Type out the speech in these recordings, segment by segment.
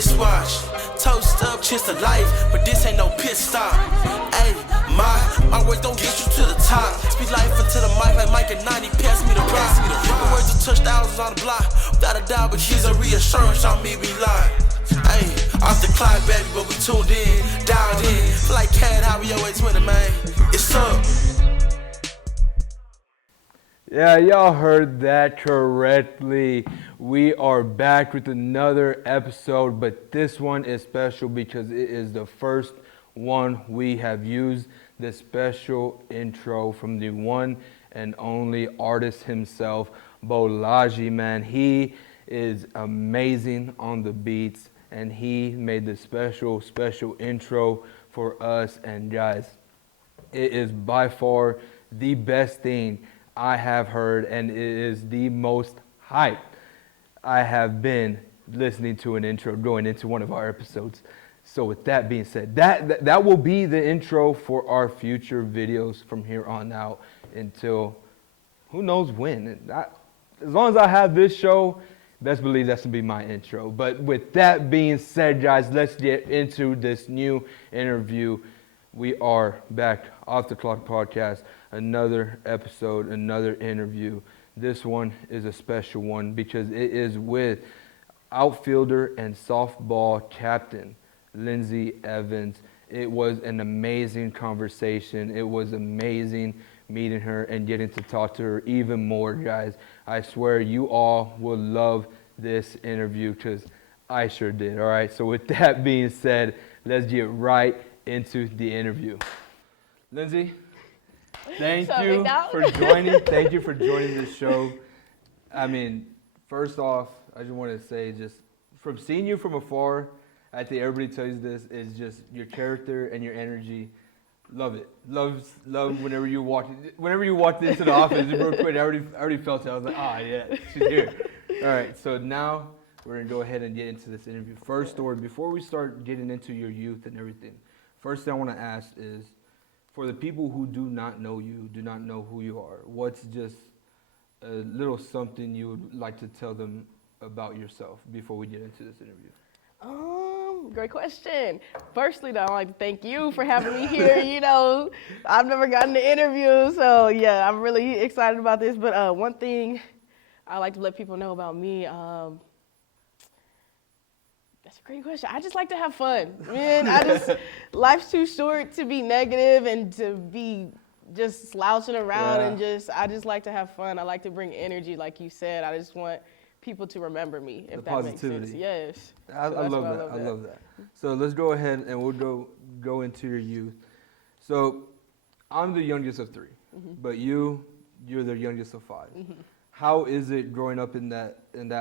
wristwatch. Toast up, cheers to life, but this ain't no pit stop. Hey, my words don't get you to the top. Speak life into the mic like Mike at 90, pass me the rock. The words will touch thousands on the block. Without a doubt, but he's a reassurance on me, we lie. Hey, off the clock, baby, but we tuned in, dialed in. Feel like Cat, how we always winning, man. It's up. Yeah, y'all heard that correctly. We are back with another episode, but this one is special because it is the first one we have used the special intro from the one and only artist himself, Bolaji, man. He is amazing on the beats, and he made the special intro for us. And guys, it is by far the best thing I have heard, and it is the most hyped I have been listening to an intro going into one of our episodes. So with that being said, that will be the intro for our future videos from here on out until who knows when. As long as I have this show, best believe that's going to be my intro. But with that being said, guys, let's get into this new interview. We are back Off the Clock Podcast, another episode, another interview. This one is a special one because it is with outfielder and softball captain, Lindsey Evans. It was an amazing conversation. It was amazing meeting her and getting to talk to her even more, guys. I swear you all will love this interview because I sure did. All right, so with that being said, let's get right into the interview. Lindsey, thank you for joining. Thank you for joining this show. I mean, first off, I just want to say, just from seeing you from afar, I think everybody tells you this, is just your character and your energy. Love it. Love whenever you walked into the office real quick. I already felt it. I was like, yeah, she's here. All right, so now we're gonna go ahead and get into this interview. First story, before we start getting into your youth and everything, first thing I want to ask is, for the people who do not know you, do not know who you are, what's just a little something you would like to tell them about yourself before we get into this interview? Great question. Firstly, though, I'd like to thank you for having me here. You know, I've never gotten an interview, so yeah, I'm really excited about this. But one thing I like to let people know about me, that's a great question. I just like to have fun. Man, life's too short to be negative and to be just slouching around and I just like to have fun. I like to bring energy, like you said. I just want people to remember me, if that makes sense. Yes. I love that. So let's go ahead and we'll go into your youth. So I'm the youngest of three, but you're the youngest of five. How is it growing up in that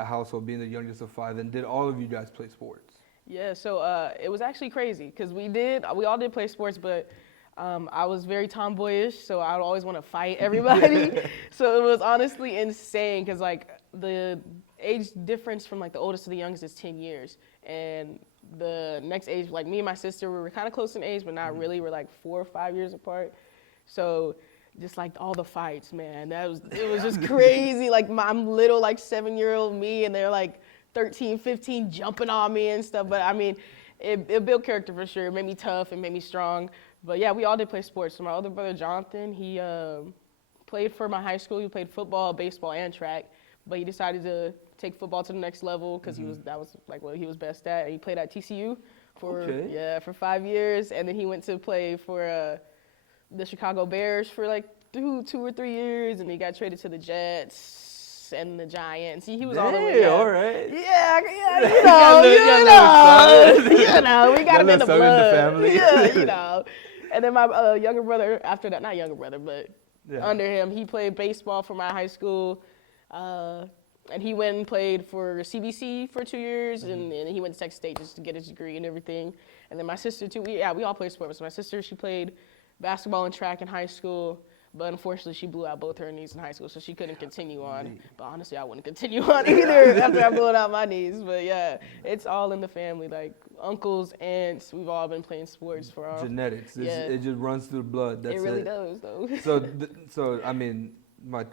household, being the youngest of five, and did all of you guys play sports? Yeah, so it was actually crazy because we all did play sports, but I was very tomboyish, so I would always want to fight everybody. So it was honestly insane because like the age difference from like the oldest to the youngest is 10 years, and the next age, like me and my sister, we were kind of close in age, but not really. We're like 4 or 5 years apart. So just like all the fights, man, it was just crazy. Like I'm little, like 7-year-old me, and they're like 13, 15 jumping on me and stuff. But I mean, it built character for sure. It made me tough and made me strong. But yeah, we all did play sports. So my older brother, Jonathan, he played for my high school. He played football, baseball, and track. But he decided to take football to the next level because that was like what he was best at. And he played at TCU for 5 years. And then he went to play for the Chicago Bears for like 2 or 3 years. And he got traded to the Jets and the Giants. He was all the way up. All right. Yeah, we got him in the blood. Family. Yeah, And then my younger brother, after that, not younger brother, but under him, he played baseball for my high school. And he went and played for CBC for 2 years, and he went to Texas State just to get his degree and everything. And then my sister, too, we all played sports. So my sister, she played basketball and track in high school, but unfortunately, she blew out both her knees in high school, so she couldn't continue on. But honestly, I wouldn't continue on either after I blew out my knees. But yeah, it's all in the family, like uncles, aunts, we've all been playing sports for our genetics. It just runs through the blood. That's it really does, though. So I mean, my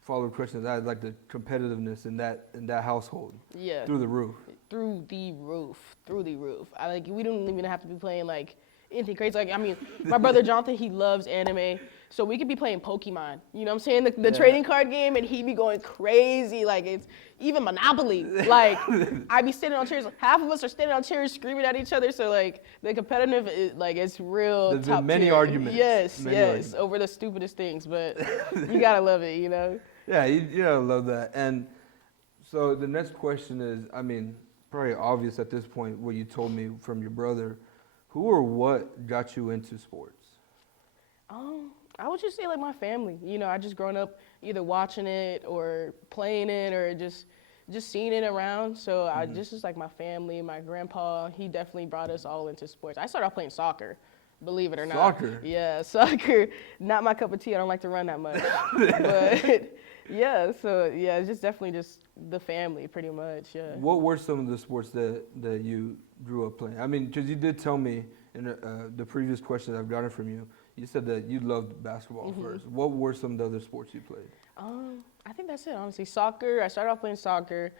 follow-up question is, like the competitiveness in that household, through the roof. through the roof. We don't even have to be playing like anything crazy. Like, I mean, my brother Jonathan, he loves anime, so we could be playing Pokemon. You know what I'm saying? The trading card game, and he'd be going crazy. Like, it's even Monopoly. Like, I'd be standing on chairs. Half of us are standing on chairs screaming at each other. So like, the competitive is like, it's real. There's top been many tier. arguments. Yes, Arguments. over the stupidest things, but you gotta love it, you know. Yeah, you gotta love that. And so the next question is, I mean, probably obvious at this point what you told me from your brother. Who or what got you into sports? I would just say like my family. You know, I just grown up either watching it or playing it or just seeing it around. So I just like my family, my grandpa, he definitely brought us all into sports. I started off playing soccer, believe it or not. Soccer? Yeah, soccer. Not my cup of tea. I don't like to run that much. But yeah, so yeah, it's just definitely just the family pretty much, yeah. What were some of the sports that you grew up playing? I mean, because you did tell me in the previous questions I've gotten from you, you said that you loved basketball first. What were some of the other sports you played? I think that's it, honestly. Soccer, I started off playing soccer.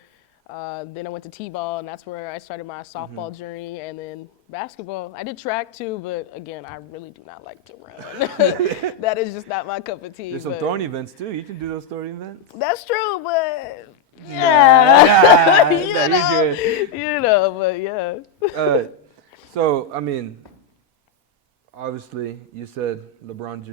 Then I went to T-ball, and that's where I started my softball journey. And then basketball. I did track too, but again, I really do not like to run. That is just not my cup of tea. There's some throwing events too. You can do those throwing events. That's true, but yeah. you know, but yeah. So I mean, obviously, you said LeBron's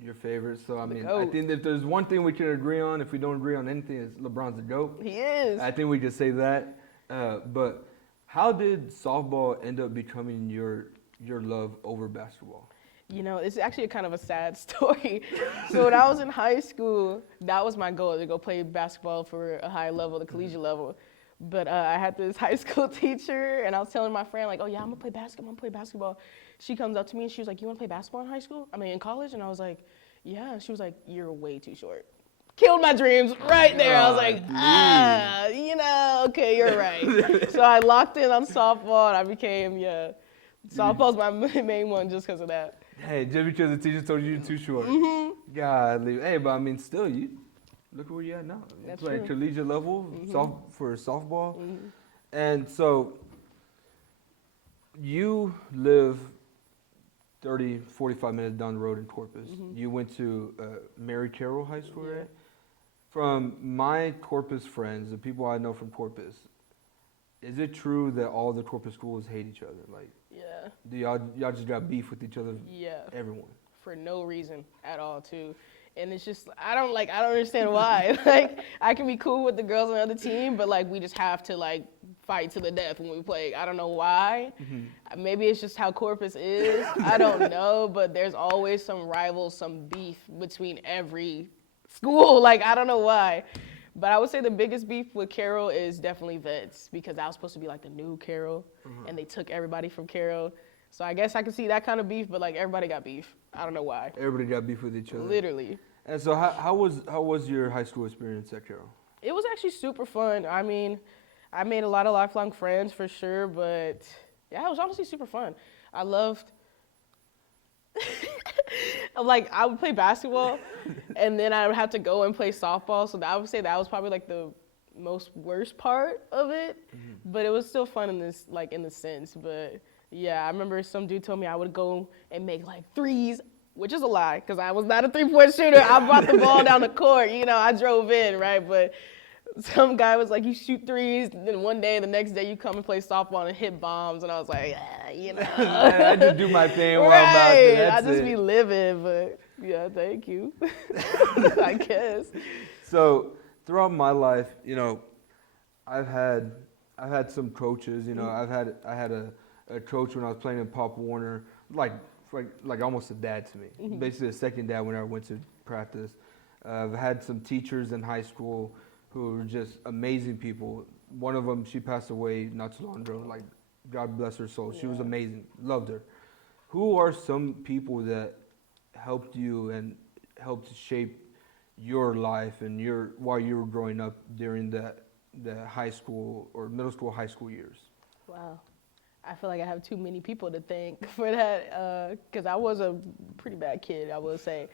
your favorite. So I mean, I think if there's one thing we can agree on, if we don't agree on anything, it's LeBron's the GOAT. He is. I think we can say that. But how did softball end up becoming your love over basketball? You know, it's actually kind of a sad story. So when I was in high school, that was my goal, to go play basketball for a high level, the collegiate level. But I had this high school teacher, and I was telling my friend, like, oh, yeah, I'm going to play basketball. She comes up to me, and she was like, you want to play basketball in college? And I was like, yeah. And she was like, you're way too short. Killed my dreams right there. I was like, you know, okay, you're right. So I locked in on softball, and I became, softball's my main one just because of that. Hey, just because the teacher told you you're too short. Godly. Hey, but I mean, still, you look where you're at now. You play collegiate level for softball. And so you live 30, 45 minutes down the road in Corpus. You went to Mary Carrol High School, right? From my Corpus friends, the people I know from Corpus, is it true that all the Corpus schools hate each other? Like, do y'all just got beef with each other? Yeah. Everyone. For no reason at all, too. And it's just, I don't understand why. Like, I can be cool with the girls on the other team, but like, we just have to like fight to the death when we play. I don't know why. Maybe it's just how Corpus is. I don't know, but there's always some rivals, some beef between every school. Like, I don't know why. But I would say the biggest beef with Carroll is definitely Vets, because I was supposed to be like the new Carroll, and they took everybody from Carroll. So I guess I can see that kind of beef, but like everybody got beef. I don't know why. Everybody got beef with each other. Literally. And so how was your high school experience at Carroll? It was actually super fun. I mean, I made a lot of lifelong friends for sure, but yeah, it was honestly super fun. I loved. Like, I would play basketball, and then I would have to go and play softball. So I would say that was probably like the most worst part of it, but it was still fun in this, like, in the sense. But yeah, I remember some dude told me I would go and make like threes, which is a lie, because I was not a 3-point shooter. I brought the ball down the court, you know, I drove in, right? But some guy was like, you shoot threes, then one day, the next day, you come and play softball and hit bombs. And I was like, yeah, you know. I just do my thing while I'm out there. I just be living, but yeah, thank you, I guess. So throughout my life, you know, I've had some coaches, you know, I had a coach when I was playing in Pop Warner, like almost a dad to me, basically a second dad when I went to practice. I've had some teachers in high school who were just amazing people. One of them, she passed away not too long ago. Like, God bless her soul. She was amazing. Loved her. Who are some people that helped you and helped shape your life and while you were growing up during the high school or middle school, high school years? Wow. I feel like I have too many people to thank for that, because I was a pretty bad kid, I will say.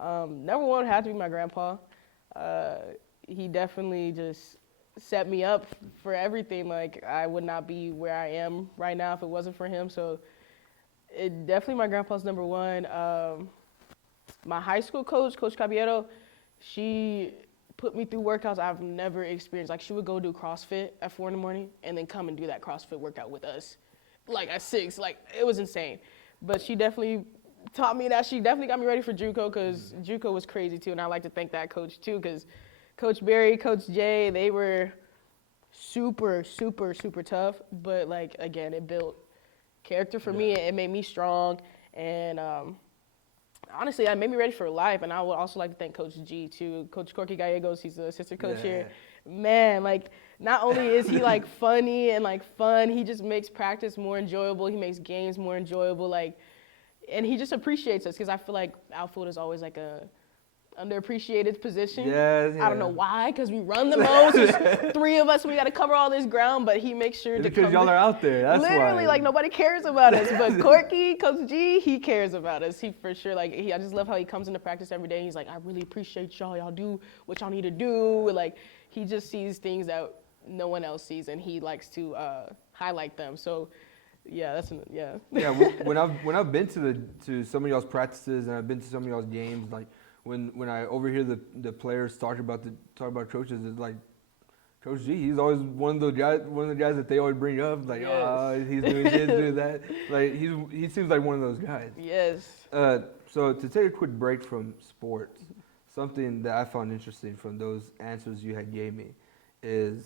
Number one had to be my grandpa. He definitely just set me up for everything. Like, I would not be where I am right now if it wasn't for him. So it definitely my grandpa's number one. My high school coach, Coach Caballero, she put me through workouts I've never experienced. Like, she would go do CrossFit at 4 in the morning and then come and do that CrossFit workout with us, like at 6. Like, it was insane. But she definitely taught me that. She definitely got me ready for JUCO, because JUCO was crazy too. And I like to thank that coach too, because Coach Barry, Coach Jay, they were super, super, super tough. But, like, again, it built character for me. It made me strong. And honestly, it made me ready for life. And I would also like to thank Coach G too. Coach Corky Gallegos, he's the assistant coach here. Man, like, not only is he like funny and like fun, he just makes practice more enjoyable. He makes games more enjoyable. Like, and he just appreciates us, because I feel like outfield is always like a underappreciated position. Yes, yeah. I don't know why, because we run the most. There's 3 of us, we got to cover all this ground, but he makes sure to because come. y'all are out there. That's Literally, why. like, nobody cares about us. But Corky, Coach G, he cares about us. He for sure, like, I just love how he comes into practice every day. He's like, I really appreciate y'all. Y'all do what y'all need to do. Like, he just sees things that no one else sees, and he likes to highlight them. So, yeah, yeah. Yeah, when I've been to some of y'all's practices, and I've been to some of y'all's games, like, when I overhear the players talk about coaches, it's like, Coach G, he's always one of the guys that they always bring up, like, he's doing this, doing that. Like, he seems like one of those guys. Yes. So to take a quick break from sports, something that I found interesting from those answers you had gave me is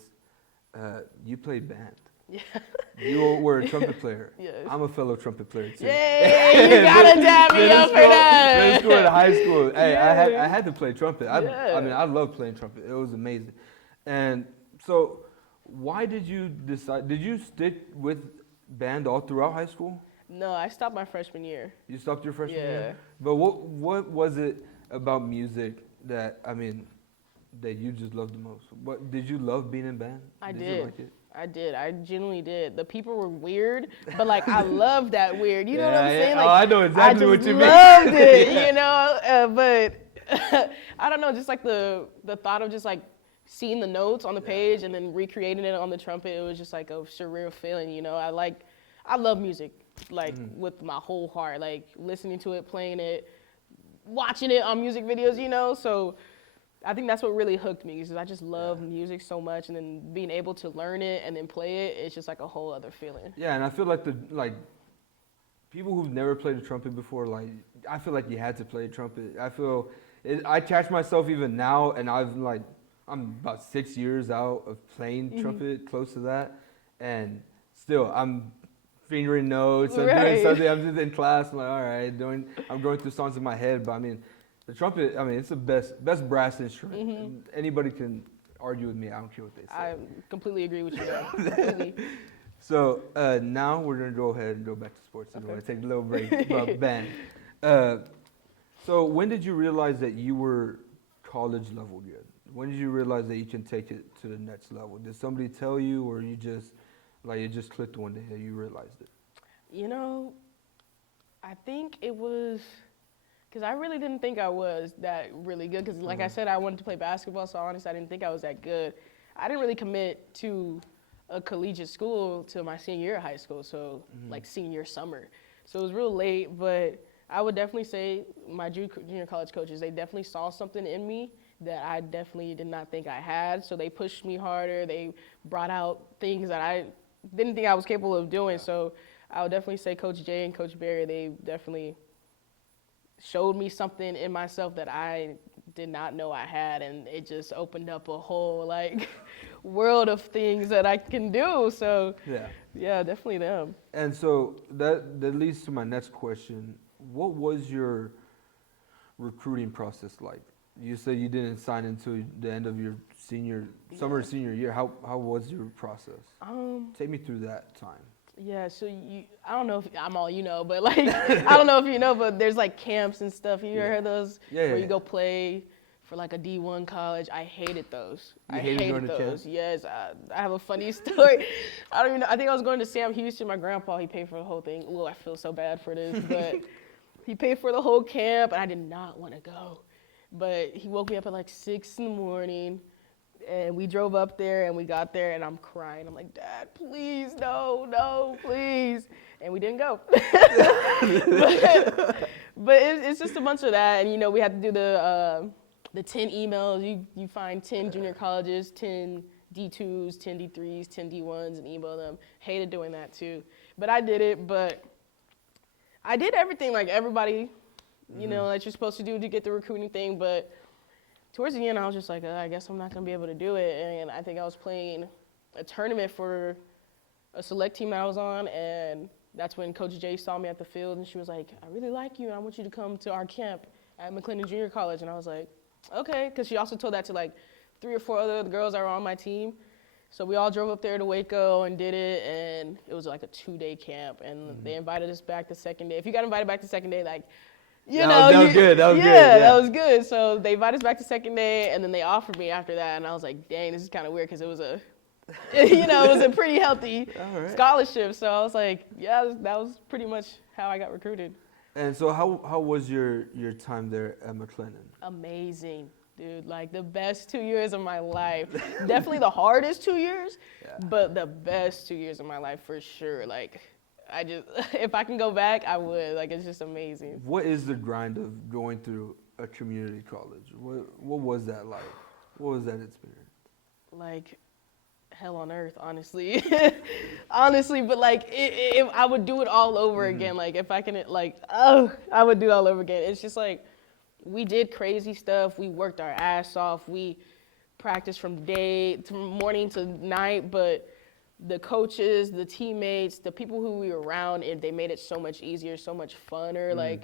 you played band. Yeah. You were a trumpet player. Yes. I'm a fellow trumpet player too. Yay, you gotta dab me up for that. Middle school and high school. Hey, Yeah. I had to play trumpet. I mean, I love playing trumpet. It was amazing. And so, why did you decide? Did you stick with band all throughout high school? No, I stopped my freshman year. You stopped your freshman Yeah. year. But what was it about music that you just loved the most? What did you love being in band? I You did. like it? I did. I genuinely did. The people were weird, but like I loved that weird. You know what I'm saying? Yeah. Like, Oh, I know exactly what you mean. I loved it. You know, but I don't know. Just like the thought of just like seeing the notes on the page and then recreating it on the trumpet. It was just like a surreal feeling. You know, I love music like with my whole heart. Like listening to it, playing it, watching it on music videos. You know, so. I think that's what really hooked me, because I just love music so much, and then being able to learn it and then play it, it's just like a whole other feeling. Yeah, and I feel like people who've never played a trumpet before, like, I feel like you had to play a trumpet. I catch myself even now, and I'm about 6 years out of playing trumpet, close to that, and still I'm fingering notes, I'm doing something, I'm just in class, I'm like, all right, I'm going through songs in my head, but I mean, the trumpet, I mean, it's the best brass instrument. Anybody can argue with me. I don't care what they say. I completely agree with you there. Completely. So now we're going to go ahead and go back to sports. I'm going to take a little break about band. So when did you realize that you were college level good? When did you realize that you can take it to the next level? Did somebody tell you, or you just, like, it just clicked one day that you realized it? You know, I think it was... Because I really didn't think I was that really good. Because like I said, I wanted to play basketball, so honestly, I didn't think I was that good. I didn't really commit to a collegiate school till my senior year of high school, so like senior summer. So it was real late, but I would definitely say my junior college coaches, they definitely saw something in me that I definitely did not think I had. So they pushed me harder. They brought out things that I didn't think I was capable of doing. So I would definitely say Coach Jay and Coach Barry, they definitely showed me something in myself that I did not know I had, and it just opened up a whole like world of things that I can do. So yeah, definitely them. And so that leads to my next question. What was your recruiting process like? You said you didn't sign until the end of your summer senior year. How was your process? Take me through that time. Yeah, so I don't know if I'm all you know, but like, I don't know if you know, but there's like camps and stuff. You ever heard those? Where you go play for like a D1 college. I hated those. I hated those. Yes, I have a funny story. I don't even know. I think I was going to Sam Houston. My grandpa, he paid for the whole thing. Ooh, I feel so bad for this, but he paid for the whole camp, and I did not want to go. But he woke me up at like 6 in the morning. And we drove up there, and we got there, and I'm crying. I'm like, Dad, please, no, please. And we didn't go. but it's just a bunch of that. And, you know, we had to do the 10 emails. You find 10 junior colleges, 10 D2s, 10 D3s, 10 D1s, and email them. Hated doing that, too. But I did it. But I did everything like everybody, you know, that you're supposed to do to get the recruiting thing. But towards the end, I was just like, I guess I'm not going to be able to do it. And I think I was playing a tournament for a select team that I was on. And that's when Coach J saw me at the field. And she was like, I really like you. And I want you to come to our camp at McLennan Junior College. And I was like, okay. Because she also told that to like 3 or 4 other girls that were on my team. So we all drove up there to Waco and did it. And it was like a 2-day camp. And they invited us back the second day. If you got invited back the second day, like, that was good. That was good. Yeah, that was good. So they invited us back the second day, and then they offered me after that, and I was like, dang, this is kind of weird because it was a, you know, it was a pretty healthy scholarship. So I was like, yeah, that was pretty much how I got recruited. And so how was your time there at McLennan? Amazing, dude. Like the best 2 years of my life. Definitely the hardest 2 years, but the best 2 years of my life for sure. Like, I just, if I can go back, I would. Like, it's just amazing. What is the grind of going through a community college? What was that like? What was that experience? Like, hell on earth, honestly. Honestly, but like, if I would do it all over again. Like, if I can, like, I would do it all over again. It's just like, we did crazy stuff. We worked our ass off. We practiced from morning to night, but the coaches, the teammates, the people who we were around, they made it so much easier, so much funner. Like,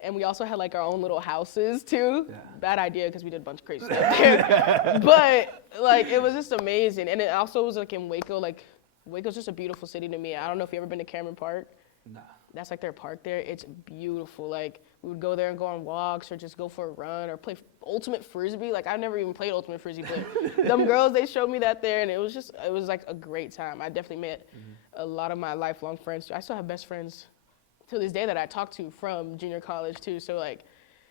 and we also had like our own little houses too. Yeah. Bad idea because we did a bunch of crazy stuff there. But like, it was just amazing. And it also was like in Waco. Like, Waco's just a beautiful city to me. I don't know if you ever been to Cameron Park. Nah. That's like their park there. It's beautiful. Like, we would go there and go on walks or just go for a run or play ultimate frisbee. Like, I've never even played ultimate frisbee, but them girls, they showed me that there, and it was like a great time. I definitely met a lot of my lifelong friends. I still have best friends to this day that I talk to from junior college too. So like,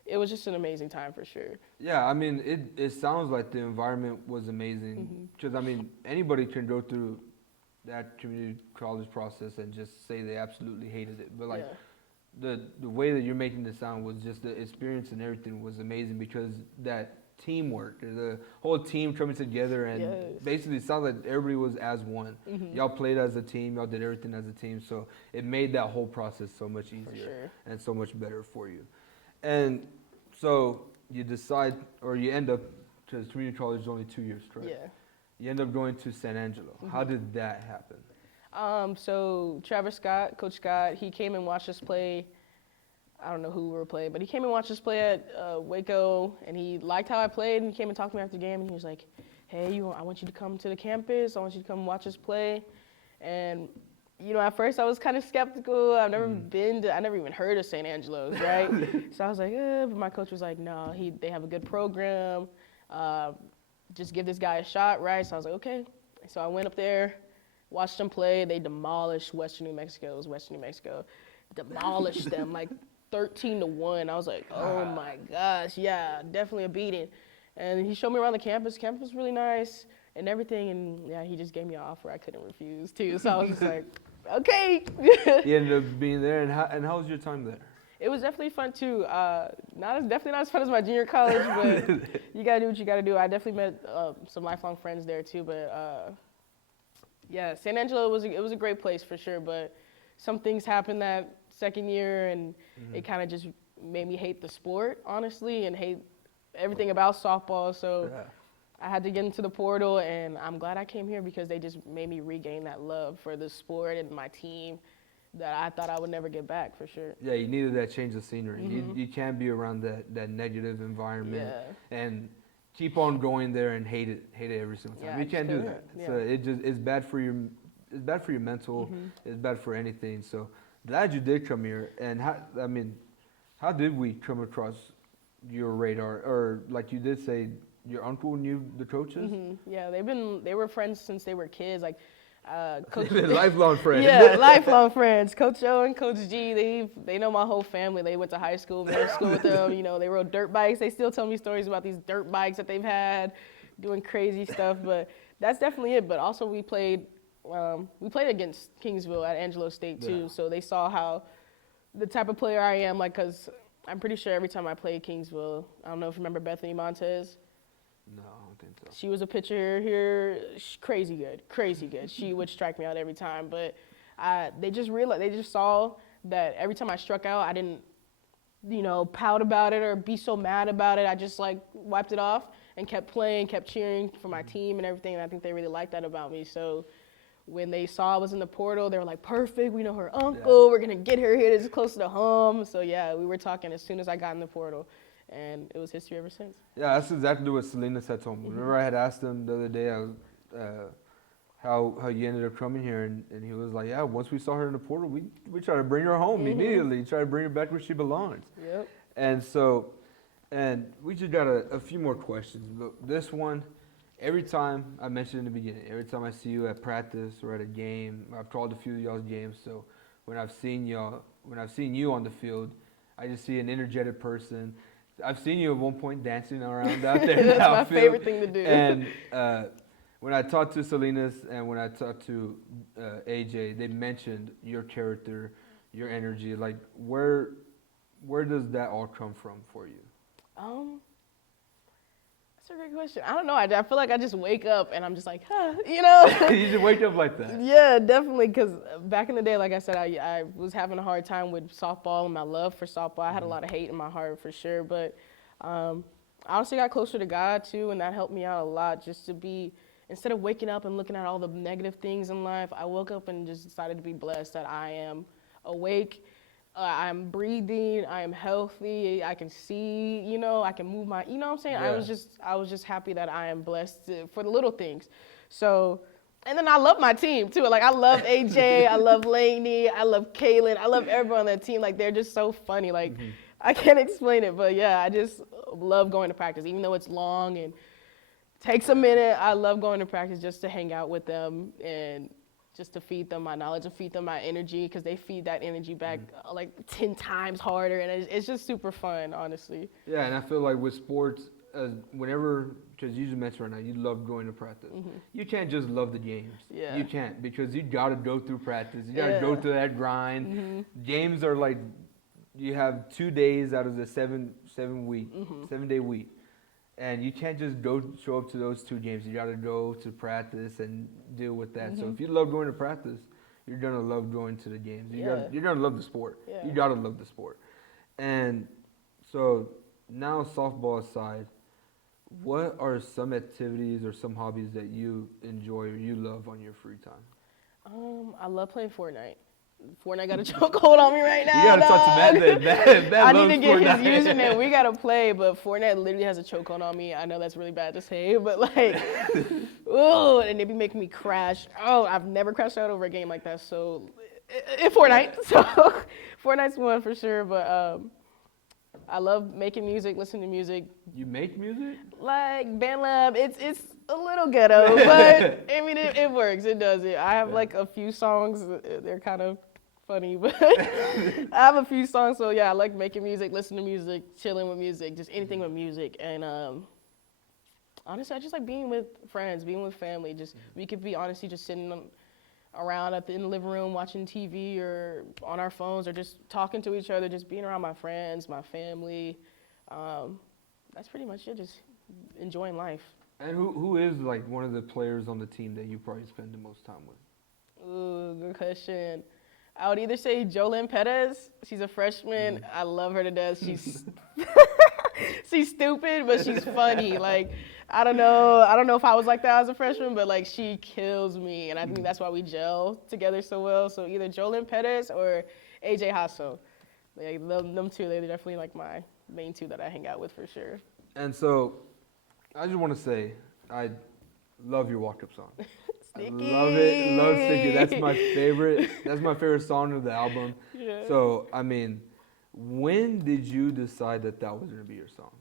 it was just an amazing time for sure. Yeah, I mean, it sounds like the environment was amazing. Because I mean, anybody can go through that community college process and just say they absolutely hated it, but like. The way that you're making this sound was just the experience and everything was amazing because that teamwork, the whole team coming together and basically it sounds like everybody was as one. Y'all played as a team, y'all did everything as a team, so it made that whole process so much easier and so much better for you. And so you decide, or you end up, because community college is only 2 years, correct? Yeah. You end up going to San Angelo. How did that happen? So Travis Scott, Coach Scott, he came and watched us play. I don't know who we were playing, but he came and watched us play at Waco, and he liked how I played, and he came and talked to me after the game, and he was like, hey, I want you to come to the campus. I want you to come watch us play. And, you know, at first I was kind of skeptical. I've never I never even heard of St. Angelo's, right? So I was like, but my coach was like, no, they have a good program. Just give this guy a shot, right? So I was like, okay. So I went up there. Watched them play. They demolished Western New Mexico. It was Western New Mexico. Demolished them like 13-1. I was like, oh my gosh, yeah, definitely a beating. And he showed me around the campus. Campus was really nice and everything. And yeah, he just gave me an offer I couldn't refuse too. So I was just like, okay. You ended up being there. And how was your time there? It was definitely fun too. Definitely not as fun as my junior college, but you gotta do what you gotta do. I definitely met some lifelong friends there too, but. Yeah, San Angelo was a great place for sure, but some things happened that second year, and it kind of just made me hate the sport, honestly, and hate everything about softball. So I had to get into the portal, and I'm glad I came here because they just made me regain that love for the sport and my team that I thought I would never get back for sure. Yeah, you needed that change of scenery. You can't be around that negative environment and keep on going there and hate it every single time. You can't do that. So it's bad for your mental. It's bad for anything. So glad you did come here. And how did we come across your radar? Or like you did say, your uncle knew the coaches? Yeah, they were friends since they were kids. Like Coach, lifelong friends. Yeah, lifelong friends. Coach O and Coach G, they know my whole family. They went to high school, middle school with them. You know, they rode dirt bikes. They still tell me stories about these dirt bikes that they've had. doing crazy stuff. But that's definitely it. But also we played against Kingsville at Angelo State too. Yeah. So they saw how the type of player I am. Like, cause I'm pretty sure every time I played Kingsville, I don't know if you remember Bethany Montez. No, I don't think so. She was a pitcher here, crazy good. She would strike me out every time, but they just saw that every time I struck out, I didn't, pout about it or be so mad about it. I just like wiped it off and kept playing, kept cheering for my team and everything, and I think they really liked that about me. So when they saw I was in the portal, they were like, perfect, we know her uncle, we're gonna get her here, this is close to home. So yeah, we were talking as soon as I got in the portal. And it was history ever since. Yeah, that's exactly what Selena said to him. Whenever I had asked him the other day how you ended up coming here, and he was like, yeah, once we saw her in the portal, we tried to bring her home immediately, try to bring her back where she belongs. Yep. And we just got a few more questions. But this one, every time, I mentioned in the beginning, every time I see you at practice or at a game, I've called a few of y'all's games, so when I've seen you on the field, I just see an energetic person. I've seen you at one point dancing around out there. That's my favorite thing to do. And when I talked to Salinas and when I talked to AJ, they mentioned your character, your energy. Like, where does that all come from for you? That's a great question. I don't know. I feel like I just wake up and I'm just like, You just wake up like that. Yeah, definitely. Because back in the day, like I said, I was having a hard time with softball and my love for softball. I had a lot of hate in my heart for sure. But I honestly got closer to God too, and that helped me out a lot. Just to be, instead of waking up and looking at all the negative things in life, I woke up and just decided to be blessed that I am awake. I'm breathing, I am healthy, I can see, I can move my, what I'm saying? Yeah. I was just happy that I am blessed for the little things. So, and then I love my team too. Like, I love AJ, I love Lainey, I love Kaylin, I love everyone on that team. Like, they're just so funny. Like, I can't explain it, but yeah, I just love going to practice. Even though it's long and takes a minute, I love going to practice just to hang out with them and just to feed them my knowledge and feed them my energy, because they feed that energy back like 10 times harder, and it's just super fun, honestly. Yeah, and I feel like with sports, whenever, because you just mentioned right now, you love going to practice. You can't just love the games. Yeah. You can't, because you got to go through practice. You got to go through that grind. Games are like, you have 2 days out of the 7-day week. And you can't just show up to those 2 games. You got to go to practice and deal with that. So if you love going to practice, you're going to love going to the games. You're going to love the sport. Yeah. You got to love the sport. And so now, softball aside, what are some activities or some hobbies that you enjoy or you love on your free time? I love playing Fortnite. Fortnite got a chokehold on me right now. You gotta talk to Matt. I need to get his username. We gotta play, but Fortnite literally has a chokehold on me. I know that's really bad to say, but like, ooh, and they be making me crash. Oh, I've never crashed out over a game like that. So, in Fortnite. So, Fortnite's one for sure. But I love making music, listening to music. You make music? Like BandLab, it's a little ghetto, but I mean it works. It does it. I have like a few songs. They're kind of funny, but I have a few songs. So yeah, I like making music, listening to music, chilling with music, just anything with music. And honestly, I just like being with friends, being with family. Just we could be honestly just sitting around in the living room watching TV or on our phones or just talking to each other, just being around my friends, my family. That's pretty much it. Just enjoying life. And who is like one of the players on the team that you probably spend the most time with? Ooh, good question. I would either say Jolyn Perez. She's a freshman. I love her to death. She's she's stupid, but she's funny. Like, I don't know if I was like that as a freshman, but like she kills me, and I think that's why we gel together so well. So either Jolyn Perez or AJ Hasso. Like, them two, they're definitely like my main two that I hang out with for sure. And so, I just want to say, I love your walk-up song. Sticky. I love it. Love Sticky. That's my favorite. That's my favorite song of the album. Yeah. So, I mean, when did you decide that was going to be your song?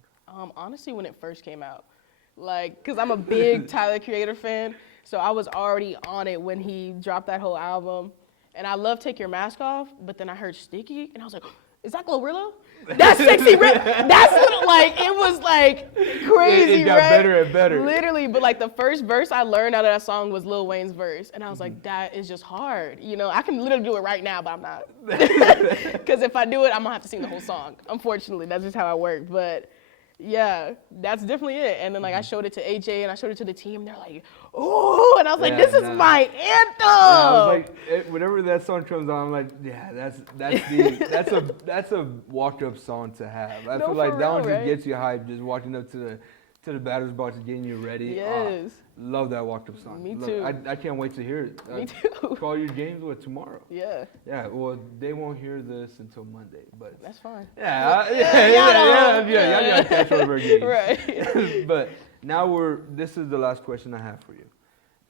Honestly, when it first came out. Like, because I'm a big Tyler Creator fan, so I was already on it when he dropped that whole album. And I love Take Your Mask Off, but then I heard Sticky, and I was like, is that Glorilla? That's sexy red. That's what, like, it was like crazy, It got right? better and better. Literally, but like the first verse I learned out of that song was Lil Wayne's verse, and I was like, that is just hard. You know, I can literally do it right now, but I'm not. Because if I do it, I'm gonna have to sing the whole song. Unfortunately, that's just how I work. But yeah, that's definitely it. And then like I showed it to AJ and I showed it to the team. They're like, "Ooh!" And I was like, "This is my anthem." Yeah, I was like, whenever that song comes on, I'm like, yeah, that's a walked up song to have. I No, feel like for that real, one just right? gets you hyped, just walking up to the batter's box, getting you ready. Yes. Love that walked up song. Me Love too. it. I can't wait to hear it. Me too. Call your games tomorrow. Yeah, Yeah, well, they won't hear this until Monday, but that's fine. yeah, y'all y'all gotta catch all of our games. Right. But now this is the last question I have for you,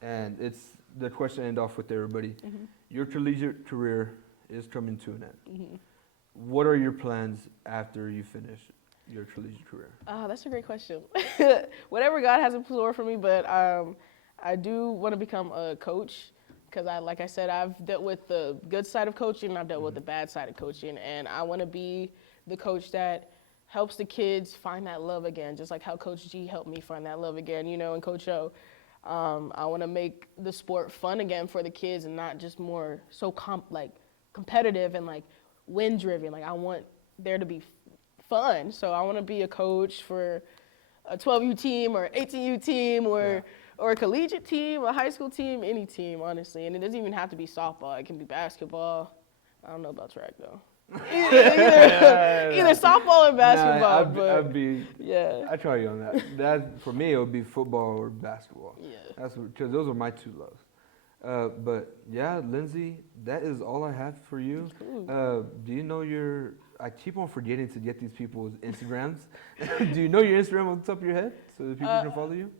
and it's the question I end off with everybody. Mm-hmm. Your collegiate career is coming to an end. Mm-hmm. What are your plans after you finish your collegiate career? Oh, that's a great question. Whatever God has in store for me, but I do want to become a coach because like I said, I've dealt with the good side of coaching and I've dealt with the bad side of coaching, and I want to be the coach that helps the kids find that love again, just like how Coach G helped me find that love again, you know, and Coach O. I want to make the sport fun again for the kids and not just more so competitive and like win driven. Like I want there to be fun. So I want to be a coach for a 12U team or 18U team or a collegiate team, a high school team, any team, honestly. And it doesn't even have to be softball. It can be basketball. I don't know about track though. Either softball or basketball. I try you on that. That for me, it would be football or basketball. Yeah. That's because those are my two loves. But yeah, Lindsey, that is all I have for you. Cool. Do you know I keep on forgetting to get these people's Instagrams. Do you know your Instagram on the top of your head so that people can follow you?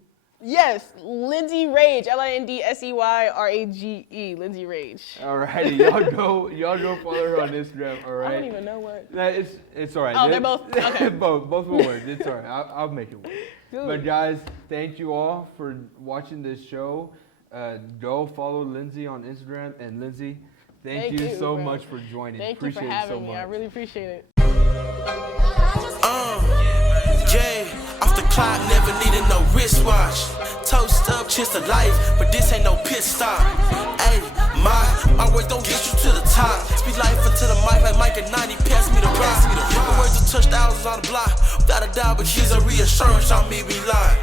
Yes, Lindsey Rage, LINDSEYRAGE, Lindsey Rage. Alrighty, y'all go follow her on Instagram. All right. I don't even know what. Nah, it's all right. Oh, they're both okay. both one word. It's all right. I'll make it work. Good. But guys, thank you all for watching this show. Go follow Lindsey on Instagram, and Lindsey, thank you so much for joining. Thank appreciate you for having me. Much. I really appreciate it. Off the clock, never needed no wristwatch. Toast up, cheers to life, but this ain't no pit stop. Hey, my words don't get you to the top. Speak life into the mic like Mike at 90, pass me the rock. My words will touch thousands on the block. Without a doubt, but here's a reassurance on me, we lie.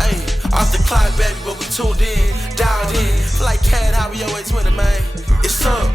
Hey, off the clock, baby, but we tuned in, dialed in. Feel like Cat, how we always winning, man. It's up.